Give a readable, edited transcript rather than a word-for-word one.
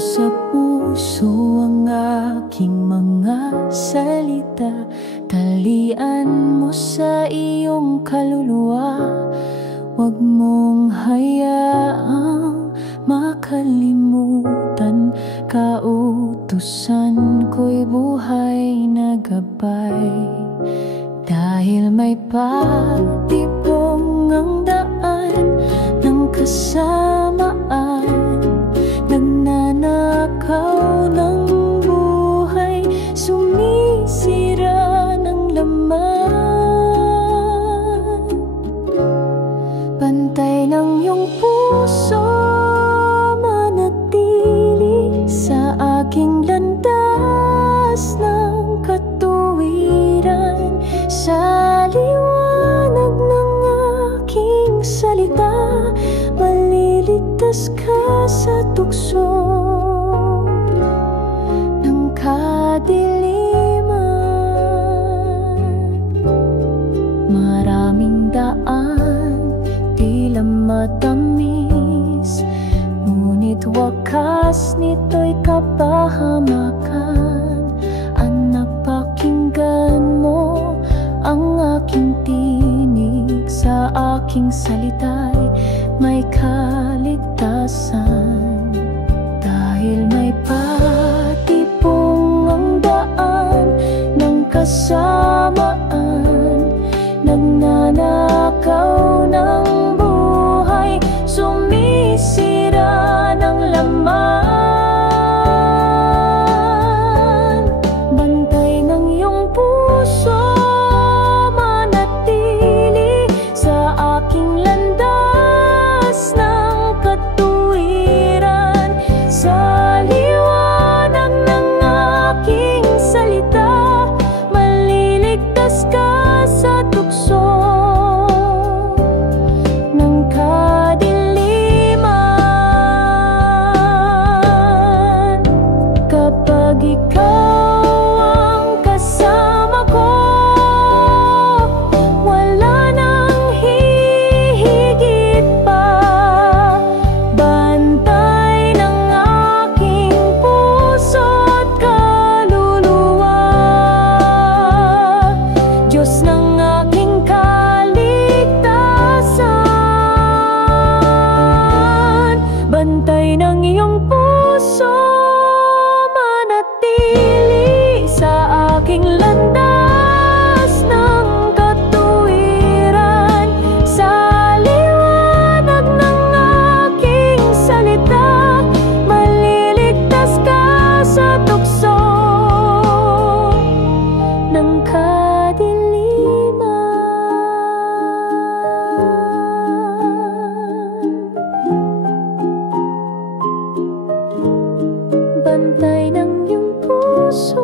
sa puso ang aking mga salita. Talian mo sa iyong kaluluwa. Huwag mong hayaang makalimutan. Kautusan ko'y buhay na gabay. Dahil may patibong ang daan ng kasamaan, nagnanakaw ng buhay, sumisira ng laman. Bantay ng iyong puso, manatili sa aking landas ng katuwiran. Sa liwanag ng aking salita, maliligtas ka sa tukso ng kadiliman. Maraming daan, tila matamis, ngunit wakas nito'y kapahamakan. Anak, pakinggan mo ang aking tinig. Sa aking salita'y may kaligtasan. Dahil may patibong ang daan ng kasamaan, nagnanakaw ng buhay, sumisira ng laman. Bantay ng iyong puso, manatili sa aking landas ng katuwiran. Sa liwanag ng aking salita, maliligtas ka sa tukso ng kadiliman. Kapag ikaw ang kasama ko, wala nang hihigit pa. Bantay ng aking puso't kaluluwa, Diyos ng aking kaligtasan. Bantay ng iyong puso, manatili sa aking landas ng katuwiran. Sa liwanag ng aking salita, maliligtas ka sa tukso ng kadiliman. Bantay ng iyong puso,